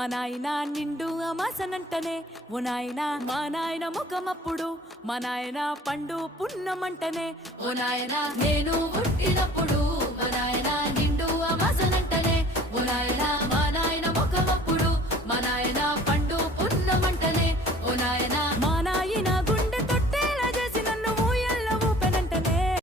మా నాయన నిండు అమాసనంటనే ఓ నాయన మా నాయన ముఖమప్పుడు మా నాయన పండు పున్నమంటనే ఓ నాయన నేను పుట్టినప్పుడు మా నాయన